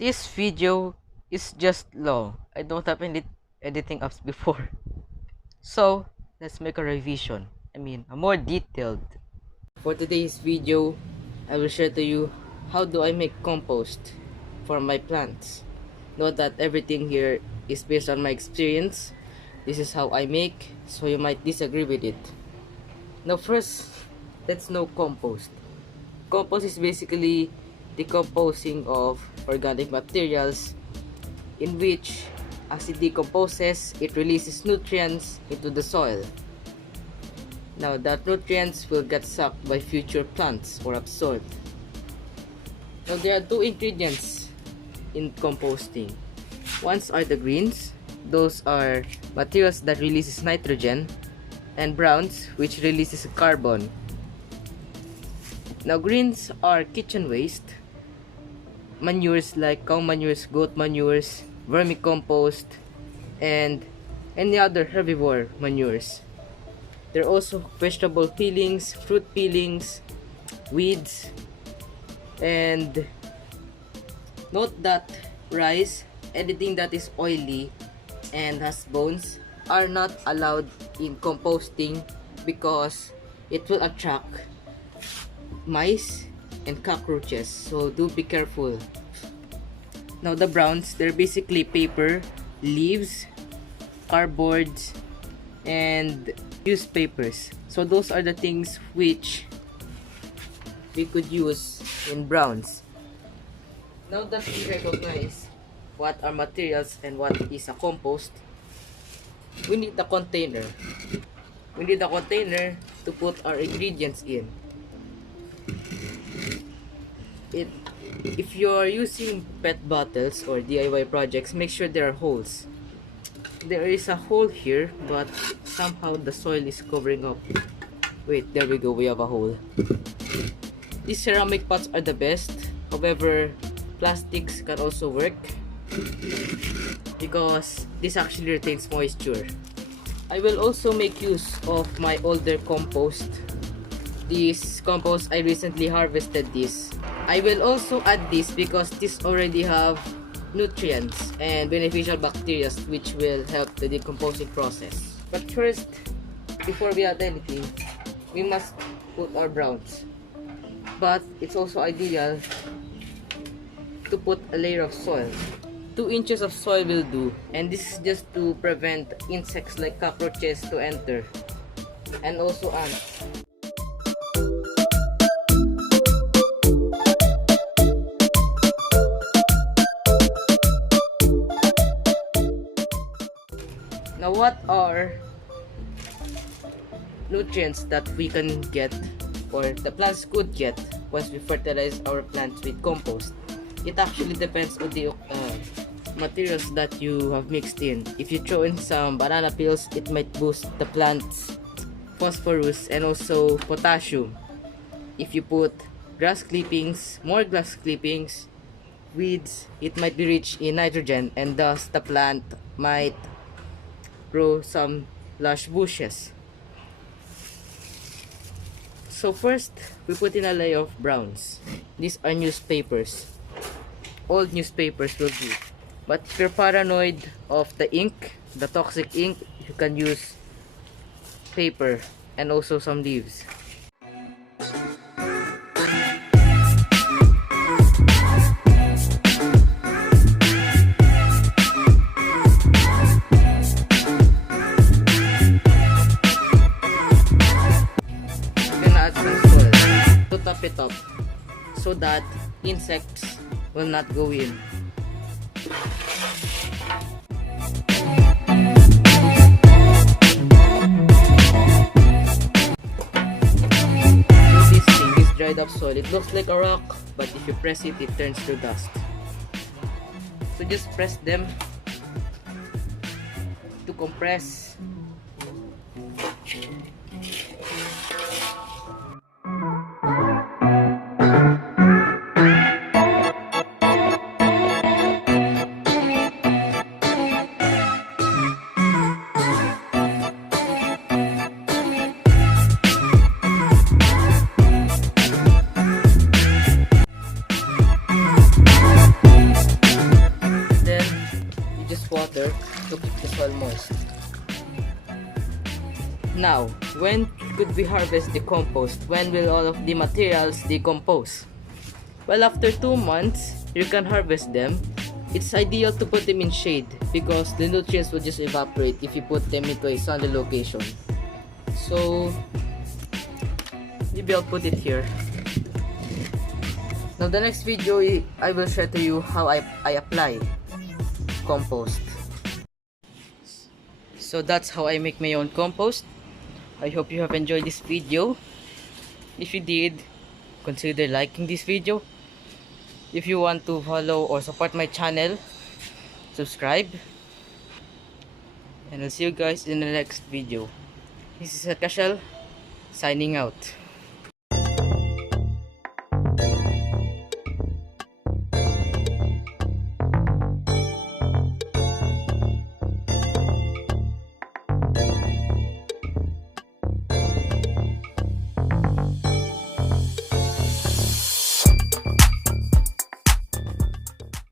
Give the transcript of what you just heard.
This video is just long. I don't have any editing apps before. So, let's make a revision. A more detailed. For today's video, I will share to you how do I make compost for my plants. Note that everything here is based on my experience. This is how I make, so you might disagree with it. Now first, let's know compost. Compost is basically decomposing of organic materials in which as it decomposes, it releases nutrients into the soil. Now that nutrients will get sucked by future plants or absorbed. Now there are two ingredients in composting. Ones are the greens. Those are materials that releases nitrogen, and browns which releases carbon. Now greens are kitchen waste, manures like cow manures, goat manures, vermicompost, and any other herbivore manures. There are also vegetable peelings, fruit peelings, weeds, and note that rice, anything that is oily and has bones are not allowed in composting because it will attract mice and cockroaches, so do be careful. Now the browns, they're basically paper, leaves, cardboards, and newspapers. So those are the things which we could use in browns. Now that we recognize what are materials and what is a compost, we need a container. We need a container to put our ingredients in. If you are using PET bottles or DIY projects, make sure there are holes. There is a hole here, but somehow the soil is covering up. Wait, there we go, we have a hole. These ceramic pots are the best. However, plastics can also work because this actually retains moisture. I will also make use of my older compost. This compost, I recently harvested this. I will also add this because this already have nutrients and beneficial bacteria which will help the decomposing process. But first, before we add anything, we must put our browns. But it's also ideal to put a layer of soil. 2 inches of soil will do, and this is just to prevent insects like cockroaches to enter, and also ants. Now what are nutrients that we can get or the plants could get once we fertilize our plants with compost? It actually depends on the materials that you have mixed in. If you throw in some banana peels, it might boost the plant's phosphorus and also potassium. If you put grass clippings, more grass clippings, weeds, it might be rich in nitrogen, and thus the plant might grow some lush bushes. So first, we put in a layer of browns. These are newspapers. Old newspapers will do. But if you're paranoid of the ink, the toxic ink, you can use paper and also some leaves. Then add some soil to top it up so that insects will not go in. This dried up soil, it looks like a rock, but if you press it, it turns to dust. So just press them to compress. almost. Now, when could we harvest the compost? When will all of the materials decompose? Well, after 2 months, you can harvest them. It's ideal to put them in shade because the nutrients will just evaporate if you put them into a sunny location. So, maybe I'll put it here. Now, the next video, I will share to you how I apply compost. So that's how I make my own compost. I hope you have enjoyed this video. If you did, consider liking this video. If you want to follow or support my channel, subscribe. And I'll see you guys in the next video. This is Akashal signing out.